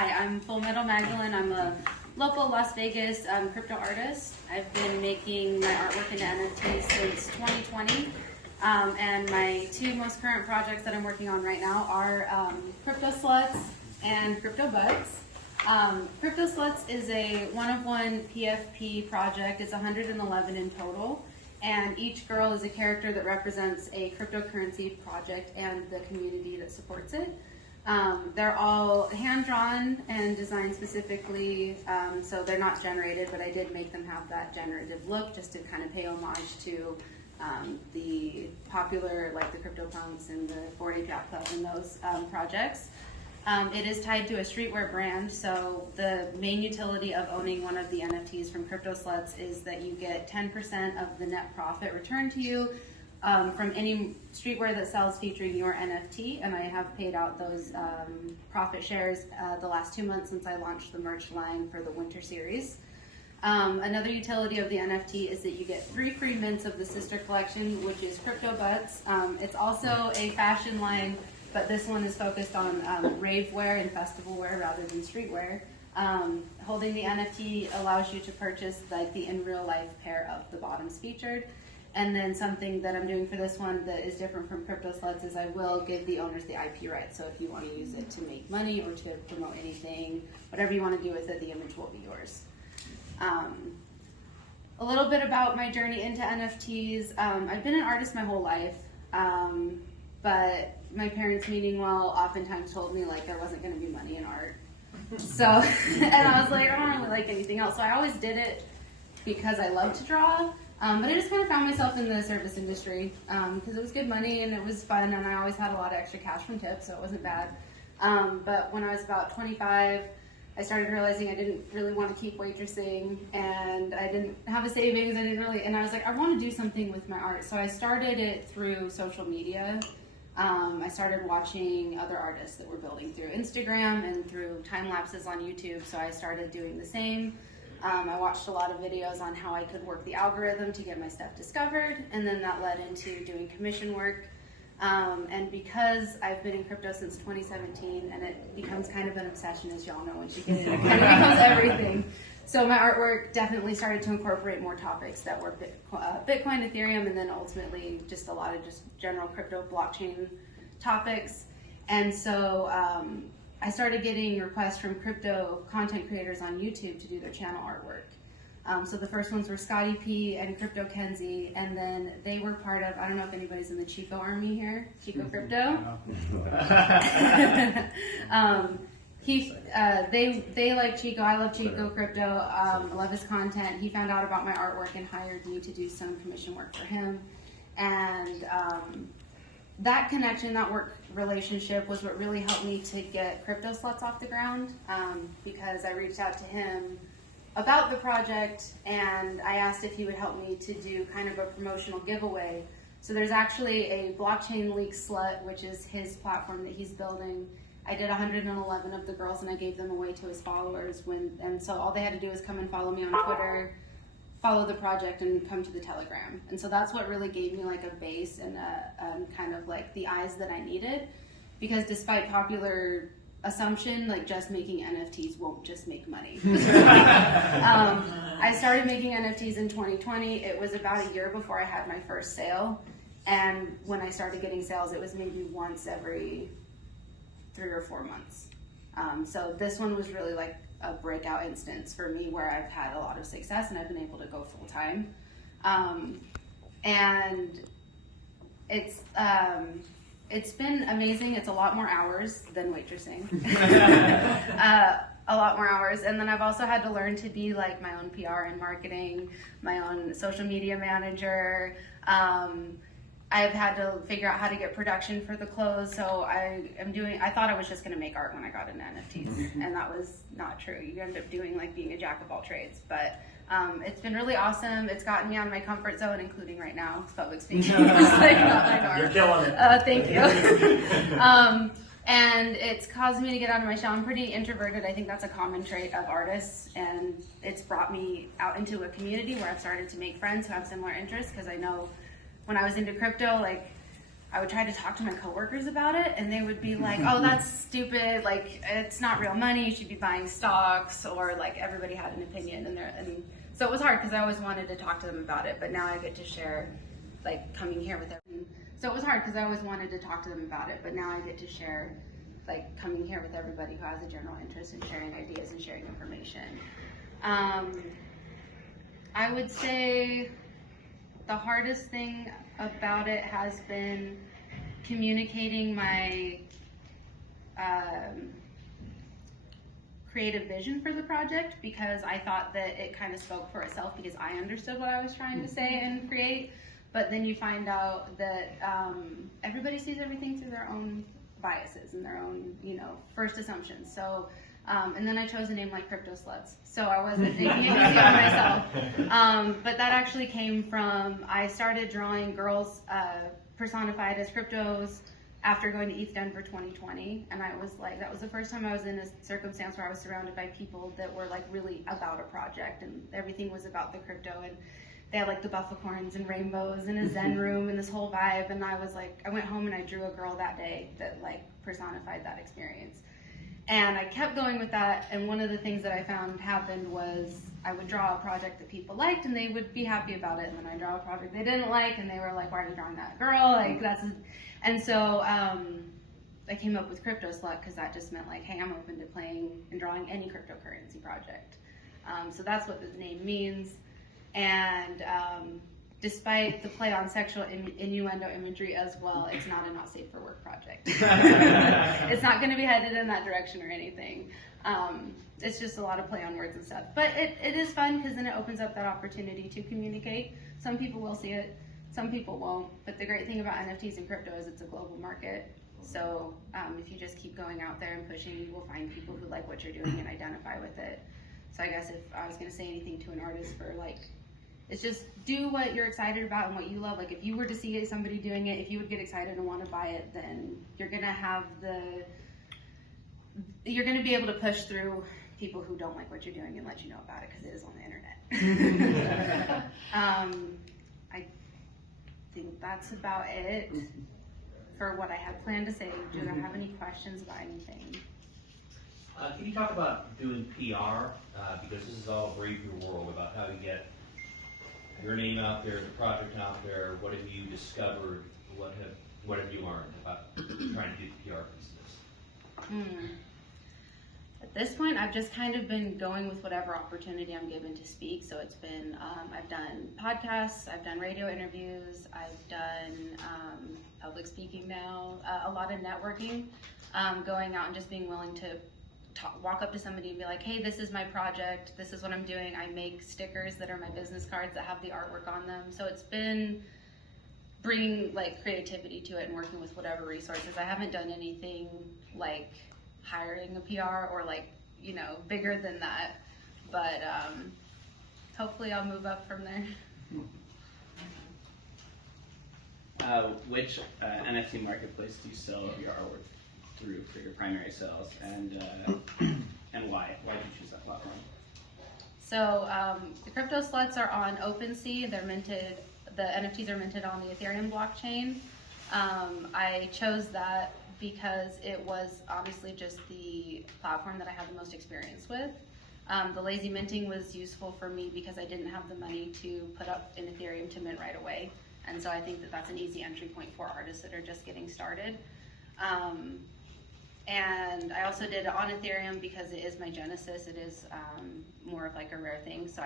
Hi, I'm Fullmetal Magdalene. I'm a local Las Vegas crypto artist. I've been making my artwork into NFTs since 2020. And my two most current projects that I'm working on right now are Crypto Sluts and Crypto Buds. Crypto Sluts is a one-of-one PFP project. It's 111 in total. And each girl is a character that represents a cryptocurrency project and the community that supports it. They're all hand-drawn and designed specifically, so they're not generated, but I did make them have that generative look just to kind of pay homage to the popular, like the CryptoPunks and the Bored Ape Yacht Club and those projects. It is tied to a streetwear brand, so the main utility of owning one of the NFTs from Crypto Sluts is that you get 10% of the net profit returned to you from any streetwear that sells featuring your NFT, and I have paid out those profit shares the last 2 months since I launched the merch line for the winter series. Another utility of the NFT is that you get 3 free mints of the sister collection, which is Crypto Buds. It's also a fashion line, but this one is focused on rave wear and festival wear rather than streetwear. Holding the NFT allows you to purchase like the in real life pair of the bottoms featured. And then something that I'm doing for this one that is different from Crypto Sluts is I will give the owners the IP rights. So if you want to use it to make money or to promote anything, whatever you want to do with it, the image will be yours. A little bit about my journey into NFTs. I've been an artist my whole life, but my parents, meaning well, oftentimes told me like there wasn't going to be money in art. So, and I was like, I don't really like anything else. So I always did it because I love to draw. But I just kind of found myself in the service industry because it was good money and it was fun, and I always had a lot of extra cash from tips, so it wasn't bad. But when I was about 25, I started realizing I didn't really want to keep waitressing, and I didn't have a savings. And I was like, I want to do something with my art. So I started it through social media. I started watching other artists that were building through Instagram and through time lapses on YouTube. So I started doing the same. I watched a lot of videos on how I could work the algorithm to get my stuff discovered, and then that led into doing commission work. And because I've been in crypto since 2017, and it becomes kind of an obsession, as y'all know, once you get in, it kind of becomes everything. So my artwork definitely started to incorporate more topics that were Bitcoin, Ethereum, and then ultimately just a lot of just general crypto blockchain topics. And so I started getting requests from crypto content creators on YouTube to do their channel artwork. So the first ones were Scotty P and Crypto Kenzie, and then they were part of, I don't know if anybody's in the Chico army here, Chico Crypto. They like Chico, I love Chico Crypto, I love his content. He found out about my artwork and hired me to do some commission work for him. And that connection, that work relationship was what really helped me to get Crypto Sluts off the ground, because I reached out to him about the project and I asked if he would help me to do kind of a promotional giveaway. So there's actually a blockchain leak slut, which is his platform that he's building. I did 111 of the girls and I gave them away to his followers, and so all they had to do was come and follow me on Twitter, follow the project, and come to the Telegram. And so that's what really gave me like a base and kind of like the eyes that I needed, because despite popular assumption, like just making NFTs won't just make money. I started making NFTs in 2020. It was about a year before I had my first sale. And when I started getting sales, it was maybe once every 3 or 4 months. So this one was really like a breakout instance for me where I've had a lot of success and I've been able to go full time. And it's been amazing. It's a lot more hours than waitressing. A lot more hours. And then I've also had to learn to be like my own PR and marketing, my own social media manager. I've had to figure out how to get production for the clothes. So I thought I was just going to make art when I got into NFTs, and that was not true. You end up doing like being a jack of all trades. But it's been really awesome. It's gotten me out of my comfort zone, including right now, public speaking. It's like not my norm. You're killing it. Thank you. And it's caused me to get out of my shell. I'm pretty introverted. I think that's a common trait of artists, and it's brought me out into a community where I've started to make friends who have similar interests, because I know when I was into crypto, like I would try to talk to my coworkers about it, and they would be like, "Oh, that's stupid. Like, it's not real money. You should be buying stocks." Or like everybody had an opinion, and so it was hard because I always wanted to talk to them about it. But now I get to share, like coming here with everyone. So it was hard because I always wanted to talk to them about it. But now I get to share, like coming here with everybody who has a general interest in sharing ideas and sharing information. I would say the hardest thing about it has been communicating my creative vision for the project, because I thought that it kind of spoke for itself because I understood what I was trying to say and create. But then you find out that everybody sees everything through their own biases and their own, first assumptions. So, and then I chose a name like Crypto Sluts. So I wasn't thinking it easy on myself. But that actually came from, I started drawing girls personified as cryptos after going to ETH Denver 2020. And I was like, that was the first time I was in a circumstance where I was surrounded by people that were like really about a project, and everything was about the crypto. And they had like the buffacorns and rainbows and a Zen room and this whole vibe. And I was like, I went home and I drew a girl that day that like personified that experience. And I kept going with that, and one of the things that I found happened was I would draw a project that people liked and they would be happy about it, and then I draw a project they didn't like and they were like, why are you drawing that girl? Like and so I came up with Crypto Slut because that just meant like, hey, I'm open to playing and drawing any cryptocurrency project. So that's what the name means. And despite the play on sexual innuendo imagery as well, it's not a not safe for work project. It's not going to be headed in that direction or anything. It's just a lot of play on words and stuff. But it is fun because then it opens up that opportunity to communicate. Some people will see it, some people won't. But the great thing about NFTs and crypto is it's a global market. So if you just keep going out there and pushing, you will find people who like what you're doing and identify with it. So I guess if I was going to say anything to an artist for like, it's just do what you're excited about and what you love. Like if you were to see somebody doing it, if you would get excited and want to buy it, then you're going to be able to push through people who don't like what you're doing and let you know about it because it is on the internet. I think that's about it for what I had planned to say. Do I have any questions about anything? Can you talk about doing PR? Because this is all a brave new world about how to get your name out there, the project out there. What have you discovered? What have you learned about trying to do the PR business? At this point, I've just kind of been going with whatever opportunity I'm given to speak. So it's been, I've done podcasts, I've done radio interviews, I've done public speaking now, a lot of networking, going out and just being willing to walk up to somebody and be like, hey, this is my project, this is what I'm doing. I make stickers that are my business cards that have the artwork on them. So it's been bringing like creativity to it and working with whatever resources. I haven't done anything like hiring a PR or like, bigger than that, but hopefully I'll move up from there. Which NFT marketplace do you sell your artwork through for your primary sales, and why? Why did you choose that platform? So the Crypto Sluts are on OpenSea. They're minted. The NFTs are minted on the Ethereum blockchain. I chose that because it was obviously just the platform that I had the most experience with. The lazy minting was useful for me because I didn't have the money to put up in Ethereum to mint right away. And so I think that that's an easy entry point for artists that are just getting started. And I also did it on Ethereum because it is my genesis. It is more of like a rare thing. So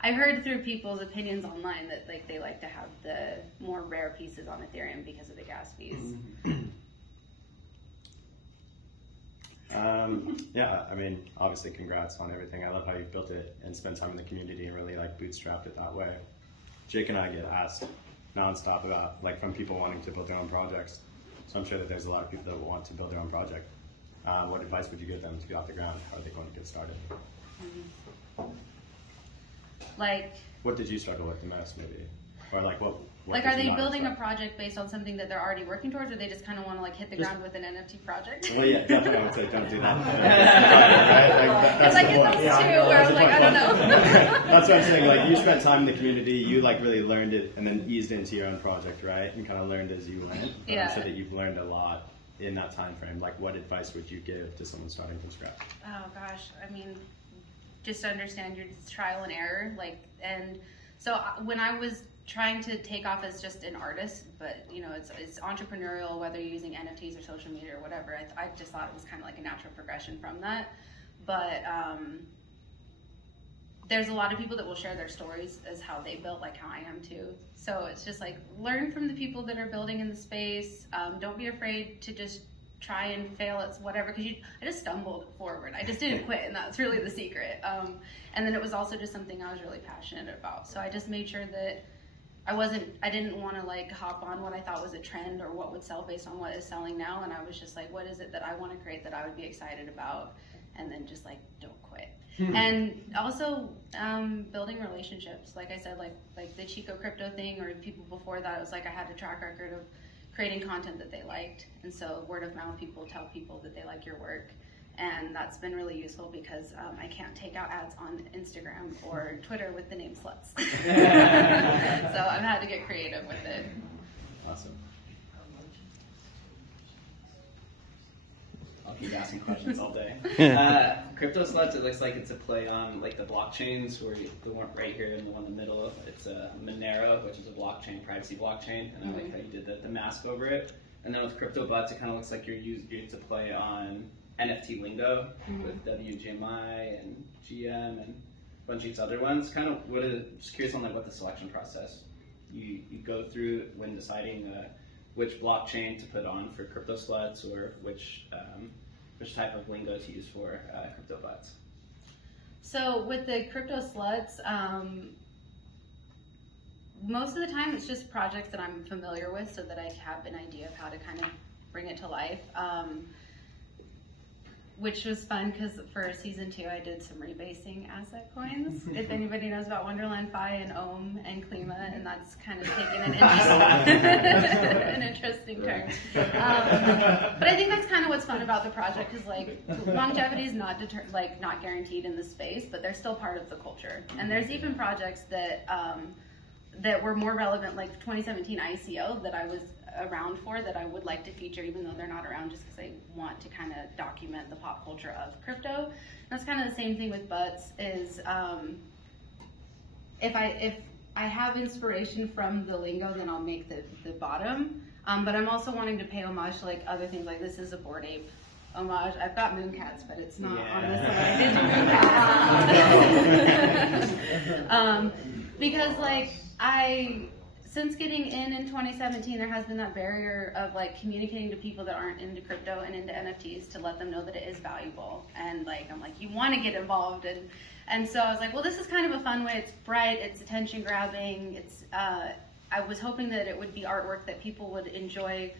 I heard through people's opinions online that like they like to have the more rare pieces on Ethereum because of the gas fees. Yeah, I mean, obviously congrats on everything. I love how you've built it and spent time in the community and really like bootstrapped it that way. Jake and I get asked nonstop about like from people wanting to build their own projects. So I'm sure that there's a lot of people that want to build their own project. What advice would you give them to get off the ground? How are they going to get started? Like, what did you struggle with the most, maybe? Or like what Like, does are they not building a expect? project based on something that they're already working towards, or they just kind of want to like hit the Just- ground with an NFT project? Well, yeah, definitely I would say don't do that. Right? It's like the in point. those Yeah, two where I was like, I don't know. That's what I'm saying. Like you spent time in the community, you like really learned it, and then eased into your own project, right? And kind of learned as you went. Yeah. So that you've learned a lot in that time frame. Like, what advice would you give to someone starting from scratch? Oh gosh, I mean, just understand your trial and error. Like, and so when I was trying to take off as just an artist, but you know, it's entrepreneurial, whether you're using NFTs or social media or whatever. I just thought it was kind of like a natural progression from that. But there's a lot of people that will share their stories as how they built, like how I am too. So it's just like learn from the people that are building in the space. Don't be afraid to just try and fail at whatever, because I just stumbled forward. I just didn't quit, and that's really the secret. And then it was also just something I was really passionate about. So I just made sure that I didn't want to like hop on what I thought was a trend or what would sell based on what is selling now. And I was just like, what is it that I want to create that I would be excited about? And then just like, don't quit. And also building relationships. Like I said, like the Chico crypto thing, or people before that, it was like I had a track record of creating content that they liked. And so word of mouth, people tell people that they like your work. And that's been really useful because I can't take out ads on Instagram or Twitter with the name sluts. So I've had to get creative with it. Awesome. I'll keep asking questions all day. Crypto Sluts, it looks like it's a play on like the blockchains, where the one right here and the one in the middle, it's a Monero, which is a blockchain, privacy blockchain, and I like how you did the mask over it. And then with Crypto Butts, it kind of looks like you're to play on NFT lingo with WGMI and GM and a bunch of these other ones. Kind of just curious on like what the selection process you go through when deciding which blockchain to put on for Crypto Sluts, or which type of lingo to use for Crypto Butts. So with the Crypto Sluts, most of the time it's just projects that I'm familiar with, so that I have an idea of how to kind of bring it to life. Which was fun because for season 2 I did some rebasing asset coins. If anybody knows about Wonderland Fi and Ohm and Klima, and that's kind of taken an interesting turn. But I think that's kind of what's fun about the project, because like longevity is not not guaranteed in the space, but they're still part of the culture. And there's even projects that that were more relevant, like 2017 ICO, that I was around for, that I would like to feature, even though they're not around, just because I want to kind of document the pop culture of crypto. And that's kind of the same thing with Butts, is if I have inspiration from the lingo, then I'll make the bottom. But I'm also wanting to pay homage to like other things, like this is a Bored Ape homage. I've got Mooncats, but it's not on this one. Because like since getting in 2017, there has been that barrier of like communicating to people that aren't into crypto and into NFTs to let them know that it is valuable. And like, I'm like, you want to get involved. And so I was like, well, this is kind of a fun way. It's bright, it's attention grabbing. I was hoping that it would be artwork that people would enjoy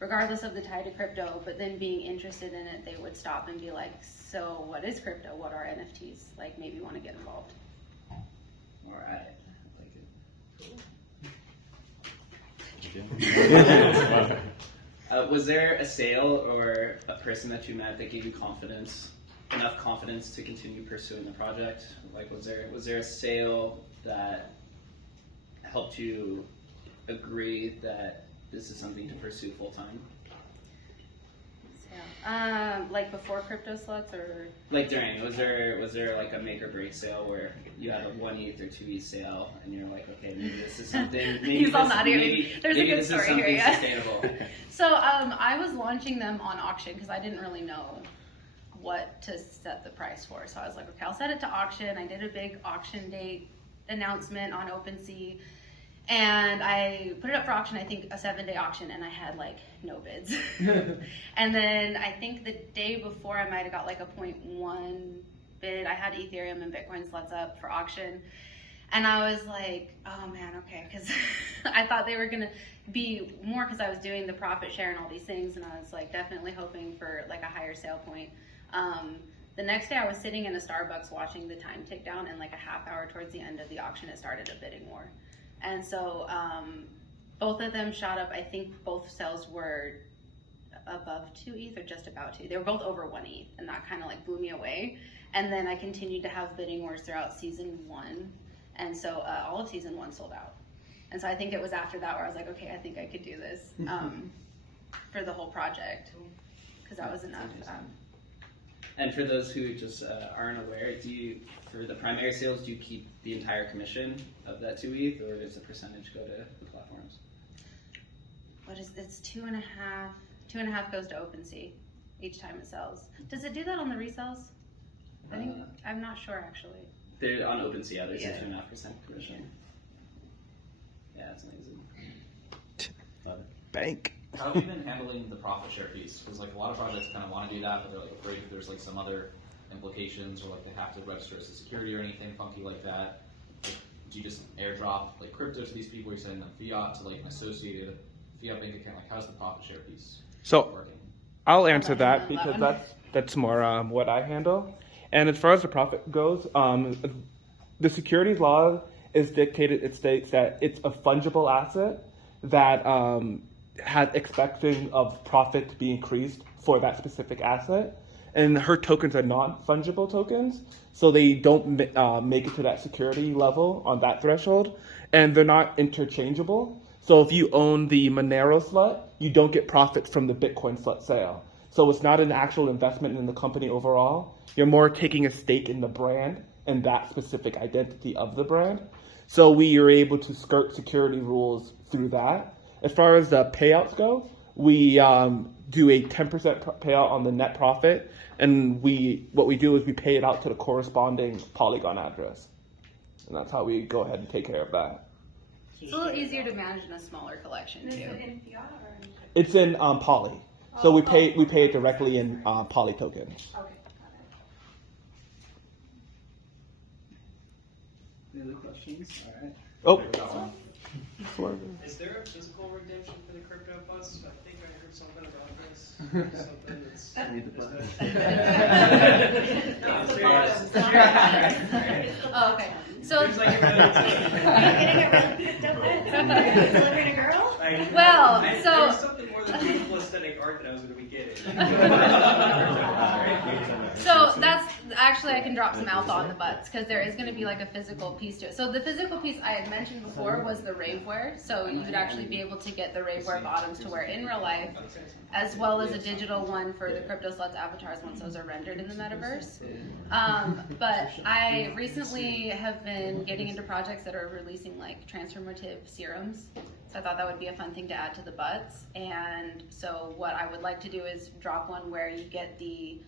regardless of the tie to crypto, but then being interested in it, they would stop and be like, so what is crypto? What are NFTs? Like, maybe want to get involved. All right. Was there a sale or a person that you met that gave you enough confidence to continue pursuing the project? Like, was there a sale that helped you agree that this is something to pursue full time? Like before Crypto Sluts, or like during? Was there like a make or break sale where you had a 1 ETH or 2 ETH sale, and you're like, okay, maybe this is something. Maybe He's all nodding. There's a good story here. Yeah. Sustainable. So I was launching them on auction because I didn't really know what to set the price for. So I was like, okay, I'll set it to auction. I did a big auction date announcement on OpenSea. And I put it up for auction, I think a 7-day auction, and I had like no bids. And then I think the day before I might have got like a 0.1 bid. I had Ethereum and Bitcoin Sluts up for auction. And I was like, oh man, okay, because I thought they were gonna be more, because I was doing the profit share and all these things, and I was like definitely hoping for like a higher sale point. The next day I was sitting in a Starbucks watching the time tick down, and like a half hour towards the end of the auction, it started a bidding war. And so both of them shot up. I think both sales were above 2 ETH or just about 2. They were both over 1 ETH, and that kind of like blew me away. And then I continued to have bidding wars throughout season 1, and so all of season 1 sold out. And so I think it was after that where I was like, okay, I think I could do this for the whole project, because that was enough. And for those who just aren't aware, for the primary sales, do you keep the entire commission of that 2 ETH, or does a percentage go to the platforms? It's 2.5. 2.5 goes to OpenSea each time it sells. Does it do that on the resells? I think I'm not sure actually. They're on OpenSea. There's Yeah. a 2.5% commission. Yeah, it's amazing. Bank. How have you been handling the profit share piece? Because like a lot of projects kind of want to do that, but they're like afraid if there's like some other implications, or like they have to register as a security or anything funky like that. Like, do you just airdrop like crypto to these people? Or you send them fiat to like an associated fiat bank account? Like how's the profit share piece So working? I'll answer that because that's more what I handle. And as far as the profit goes, the securities law is dictated. It states that it's a fungible asset that has expecting of profit to be increased for that specific asset. And her tokens are non-fungible tokens, so they don't make it to that security level on that threshold, and they're not interchangeable. So if you own the Monero slut, you don't get profits from the Bitcoin slut sale. So it's not an actual investment in the company overall. You're more taking a stake in the brand and that specific identity of the brand. So we are able to skirt security rules through that. As far as the payouts go, we do a 10% payout on the net profit, and what we do is we pay it out to the corresponding Polygon address. And that's how we go ahead and take care of that. It's a little easier to manage in a smaller collection Is too. it in fiat or in? It's in Poly. So we pay it directly in Poly tokens. Okay, got it. Any other questions? All right. Oh, Is there a physical redemption for the crypto bus? I think I heard something about this. Something that's. I need the bus. No, I'm serious. Oh, okay. So Seems like you're Getting it really picked up with? Delivering a girl? Well, there so- was something more than beautiful aesthetic art that I was going to be getting. So that's actually, I can drop some alpha on the butts because there is going to be like a physical piece to it. So the physical piece I had mentioned before was the raveware. So you would actually be able to get the raveware bottoms to wear in real life, as well as a digital one for the Crypto Sluts avatars once those are rendered in the metaverse. But I recently have been getting into projects that are releasing like transformative serums. So I thought that would be a fun thing to add to the butts. And so what I would like to do is drop one where you get the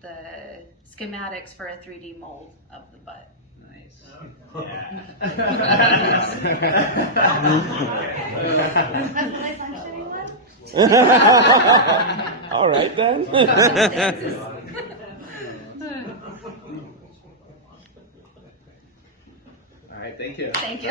the schematics for a 3D mold of the butt. Nice. That's what I functioning with? all right then. All right, thank you. Thank you.